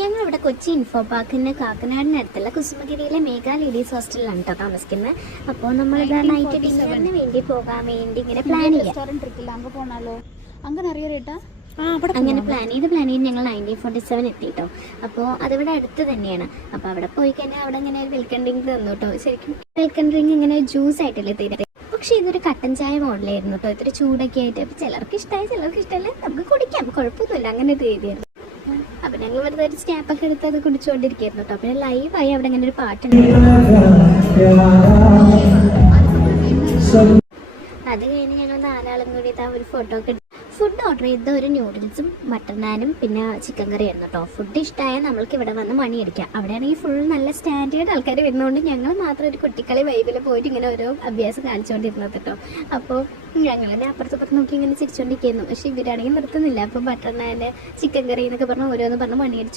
ഞങ്ങളിവിടെ കൊച്ചി ഇൻഫോ പാർക്കിന് കാക്കനാടിനടുത്തുള്ള കുസുമഗിരിയിലെ മേഘ ലേഡീസ് ഹോസ്റ്റലിലാണ് കേട്ടോ താമസിക്കുന്നത്. അപ്പോൾ നമ്മൾ നൈറ്റ് ഡിന്നറിന് വേണ്ടി പോകാൻ വേണ്ടി ഇങ്ങനെ പ്ലാൻ അങ്ങനെ പ്ലാൻ ചെയ്ത് ഞങ്ങൾ 1947 എത്തി കേട്ടോ. അപ്പോൾ അതിവിടെ അടുത്ത് തന്നെയാണ്. അപ്പോൾ അവിടെ പോയി കഴിഞ്ഞാൽ അവിടെ ഇങ്ങനെ വെൽക്കം ഡ്രിങ്ക് തന്നു കേട്ടോ. ശരിക്കും വെൽക്കം ഡ്രിങ്ക് ഇങ്ങനെ ജ്യൂസ് ആയിട്ടല്ലേ തരുന്നത്. പക്ഷെ ഇതൊരു കട്ടൻ ചായ മോഡലായിരുന്നു കേട്ടോ. ഇത്തിരി ചൂടൊക്കെ ആയിട്ട്. അപ്പോൾ ചിലർക്ക് ഇഷ്ടമായി ചിലർക്ക് ഇഷ്ടമല്ല, നമുക്ക് കുടിക്കാം, കുഴപ്പമൊന്നുമില്ല, അങ്ങനെ ഒരു രീതിയായിരുന്നു. അപ്പം ഞങ്ങൾ വെറുതെ ഒരു സ്നാപ്പൊക്കെ എടുത്ത് അത് കുടിച്ചുകൊണ്ടിരിക്കുകയായിരുന്നു കേട്ടോ. പിന്നെ ലൈവായി അവിടെ ഇങ്ങനെ ഒരു പാട്ടുണ്ടായിരുന്നു. അത് കഴിഞ്ഞ് ഞങ്ങൾ 4 ആളും കൂടി ഒരു ഫോട്ടോ ഒക്കെ ഫുഡ് ഓർഡർ ചെയ്ത ഒരു നൂഡിൽസും മട്ടൻ നാനും പിന്നെ ചിക്കൻ കറിയായിരുന്നു കേട്ടോ. ഫുഡ് ഇഷ്ടമായാൽ നമ്മൾക്ക് ഇവിടെ വന്ന് മണിയടിക്കാം. അവിടെയാണെങ്കിൽ ഫുൾ നല്ല സ്റ്റാൻഡേർഡ് ആൾക്കാർ വരുന്നതുകൊണ്ട് ഞങ്ങൾ മാത്രം ഒരു കുട്ടിക്കളി വൈബിൽ പോയിട്ട് ഇങ്ങനെ ഓരോ അഭ്യാസം കാണിച്ചുകൊണ്ടിരുന്നത് കേട്ടോ. അപ്പോൾ ഞങ്ങളുടെ അപ്പുറത്തപ്പുറത്ത് നോക്കി ഇങ്ങനെ ചിരിച്ചുകൊണ്ടിരിക്കുന്നു. പക്ഷേ ഇവരാണെങ്കിൽ നിർത്തുന്നില്ല. അപ്പോൾ മട്ടൻ നാന് ചിക്കൻ കറി എന്നൊക്കെ പറഞ്ഞ് ഓരോന്ന് പറഞ്ഞ് മണിയടിച്ചു.